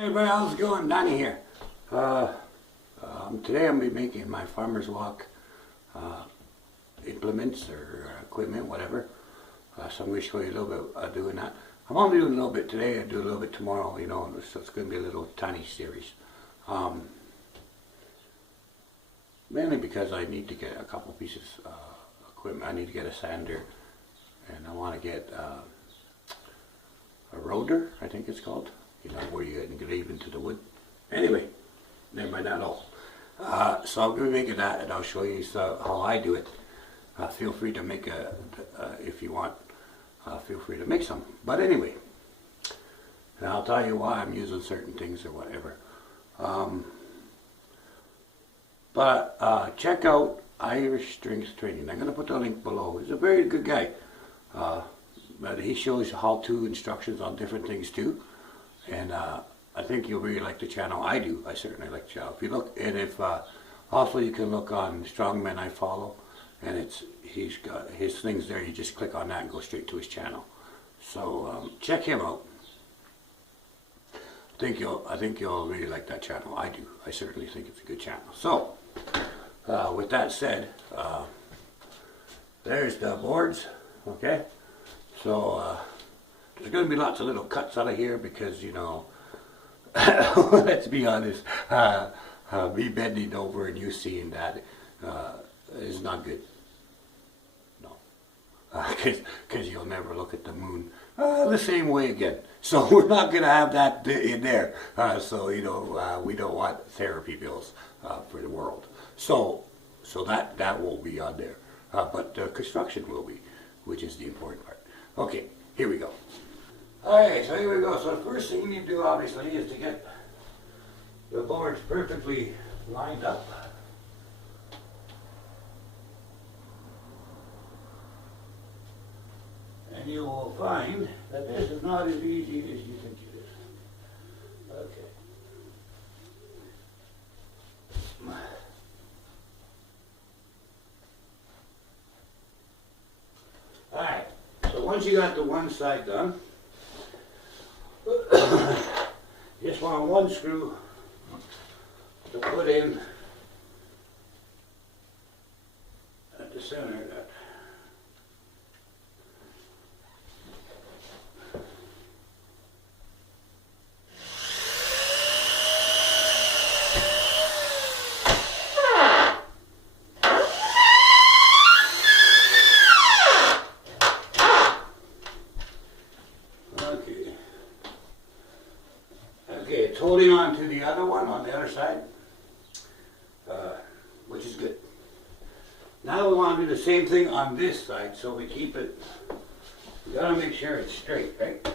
Hey everybody, how's it going? Donnie here. Today I'm going to be making my farmer's walk implements or equipment, whatever. So I'm going to show you a little bit of doing that. I'm only doing a little bit today, I'll do a little bit tomorrow, you know, so it's going to be a little tiny series. Mainly because I need to get a couple pieces of equipment. I need to get a sander, and I want to get a rotor, I think it's called. You know, where you engrave into the wood. Anyway, never mind that all. So I'm going to be making that, and I'll show you how I do it. Feel free to make if you want, feel free to make some. But anyway, and I'll tell you why I'm using certain things or whatever. Check out Irish Strength Training. I'm going to put the link below. He's a very good guy. But he shows how-to instructions on different things too. And I think you'll really like the channel. I do. I certainly like the channel. If you look, and if also you can look on Strongman I follow, and he's got his things there. You just click on that and go straight to his channel. So check him out. I think you'll really like that channel. I do. I certainly think it's a good channel. So with that said, there's the boards. Okay. So there's going to be lots of little cuts out of here because, you know, let's be honest, me bending over and you seeing that is not good. No. Because you'll never look at the moon the same way again. So we're not going to have that in there. So, you know, we don't want therapy bills for the world. So that won't be on there. But construction will be, which is the important part. Okay, here we go. Alright, so here we go. So the first thing you need to do, obviously, is to get the boards perfectly lined up. And you will find that this is not as easy as you think it is. Okay. Alright, so once you got the one side done, just want one screw to put in at the center of that. Okay, it's holding on to the other one on the other side, which is good. Now we want to do the same thing on this side, so we keep it, we got to make sure it's straight, right?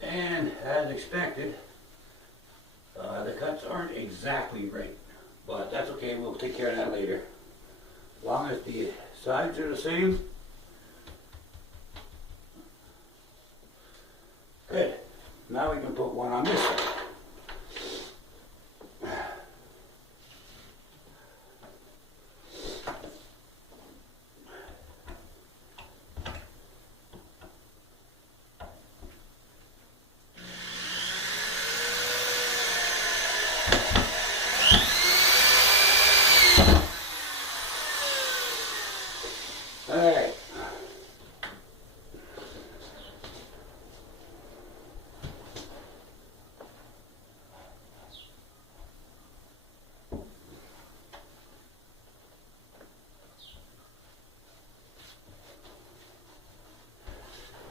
And as expected, the cuts aren't exactly right, but that's okay, we'll take care of that later. As long as the sides are the same. Good. Now we can put one on this side. All right.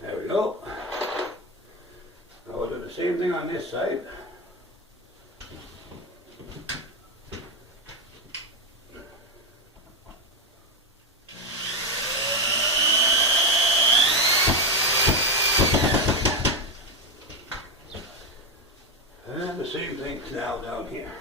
There we go. Now we'll do the same thing on this side. And the same thing now down here.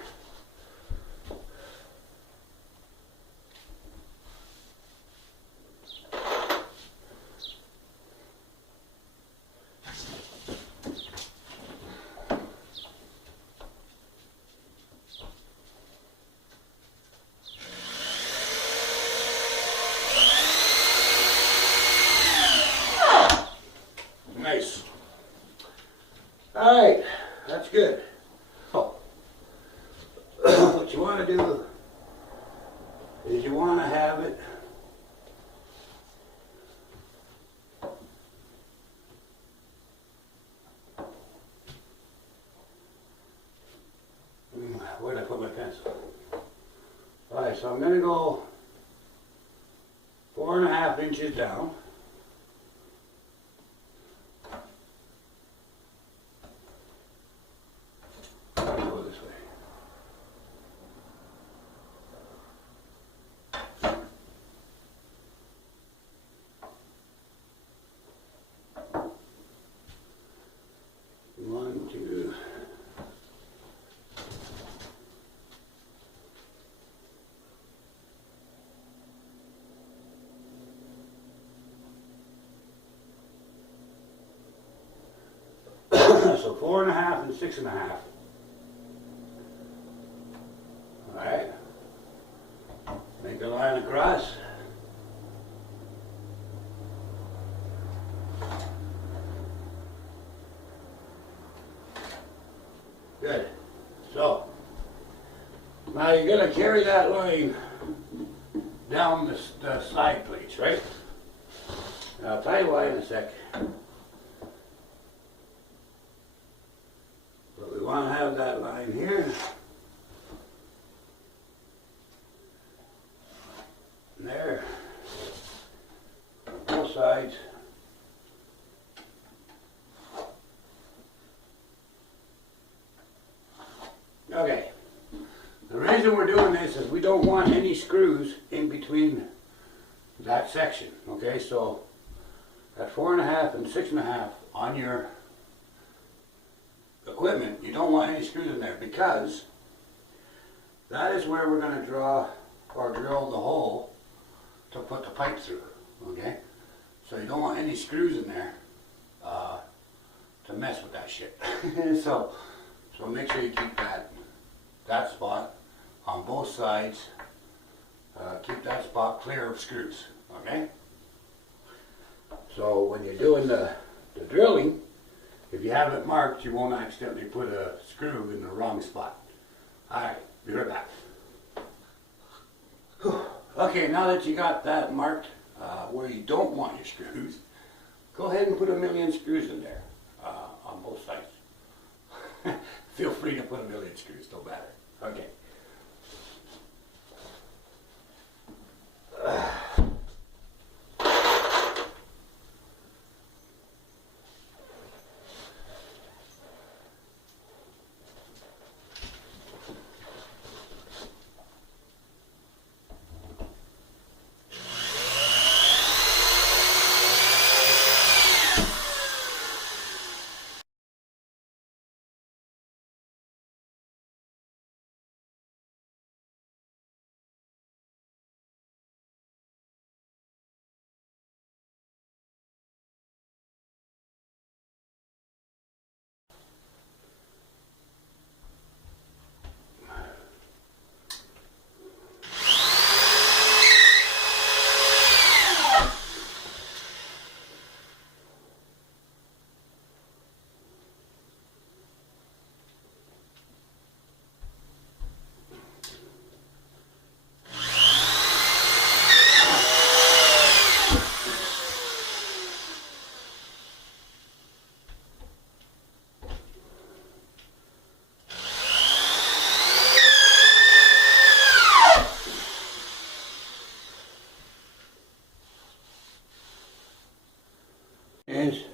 Alright, that's good. So, what you want to do is you want to have it where did I put my pencil? Alright, so I'm going to go 4.5 inches down. Go this way. One, two. So 4.5 and 6.5. Alright. Make a line across. Good. So, now you're going to carry that line down the side plates, right? Now, I'll tell you why in a sec. But we want to have that line here. And there. Both sides. Okay. The reason we're doing this is we don't want any screws in between that section. Okay, so at 4.5 and 6.5 on your equipment, you don't want any screws in there because that is where we're going to draw or drill the hole to put the pipe through. Okay, so you don't want any screws in there to mess with that shit. so make sure you keep that spot on both sides. Keep that spot clear of screws. Okay. So when you're doing the drilling, if you have it marked, you won't accidentally put a screw in the wrong spot. Alright, be right back. Okay, now that you got that marked where you don't want your screws, go ahead and put 1,000,000 screws in there on both sides. Feel free to put 1,000,000 screws, don't matter. Okay.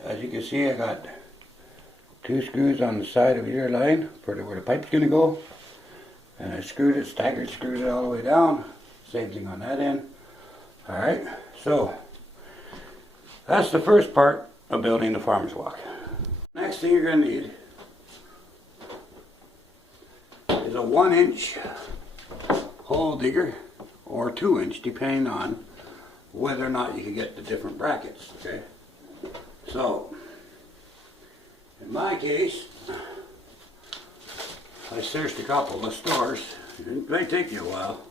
As you can see, I got 2 screws on the side of your line for where the pipe's going to go. And I screwed it, staggered screwed it all the way down. Same thing on that end. Alright, so that's the first part of building the farmer's walk. Next thing you're going to need is a 1-inch hole digger or 2-inch, depending on whether or not you can get the different brackets. Okay. So, in my case, I searched a couple of stores. It may take you a while,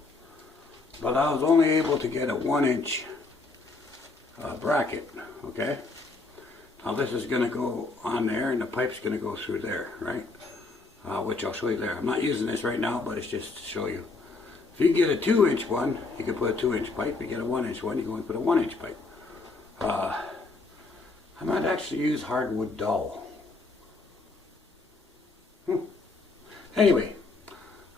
but I was only able to get a 1-inch bracket, okay? Now this is going to go on there and the pipe's going to go through there, right? Which I'll show you there. I'm not using this right now, but it's just to show you. If you get a 2-inch one, you can put a 2-inch pipe. If you get a 1-inch one, you can only put a 1-inch pipe. I might actually use hardwood dowel. Anyway,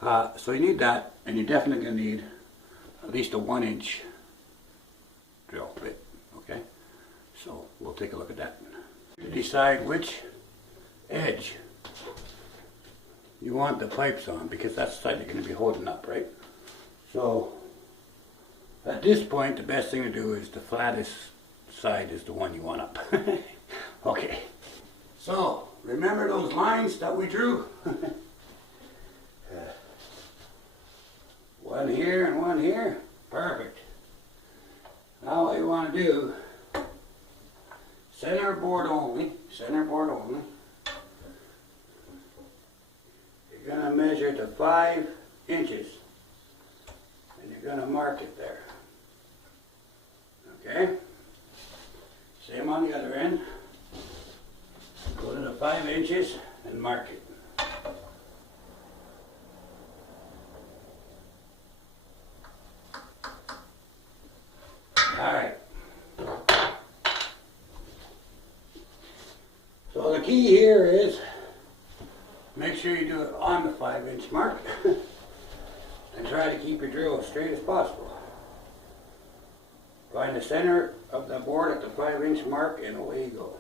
so you need that, and you're definitely going to need at least a 1-inch drill bit, okay? So we'll take a look at that. To decide which edge you want the pipes on, because that's the side you're going to be holding up, right? So at this point, the best thing to do is the flattest side is the one you want up. Okay, so remember those lines that we drew? One here and one here. Perfect. Now what you want to do, centerboard only. You're going to measure to 5 inches and you're going to mark it there. Okay? Same on the other end. Go to the 5 inches and mark it. Alright. So the key here is make sure you do it on the 5-inch mark and try to keep your drill as straight as possible. Find the center of the board at the 5-inch mark and away you go.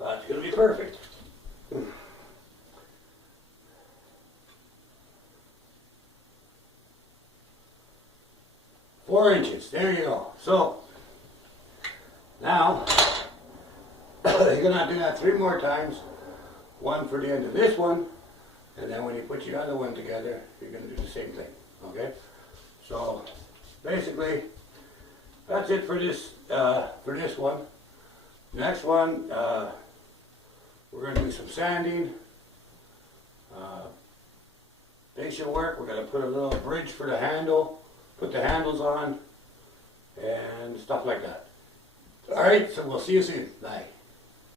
That's going to be perfect. 4 inches, there you go. So now you're going to have to do that 3 more times. One for the end of this one, and then when you put your other one together, you're going to do the same thing. Okay? So basically, that's it for this one. Next one, we're going to do some sanding, facial work. We're going to put a little bridge for the handle, put the handles on, and stuff like that. Alright, so we'll see you soon. Bye.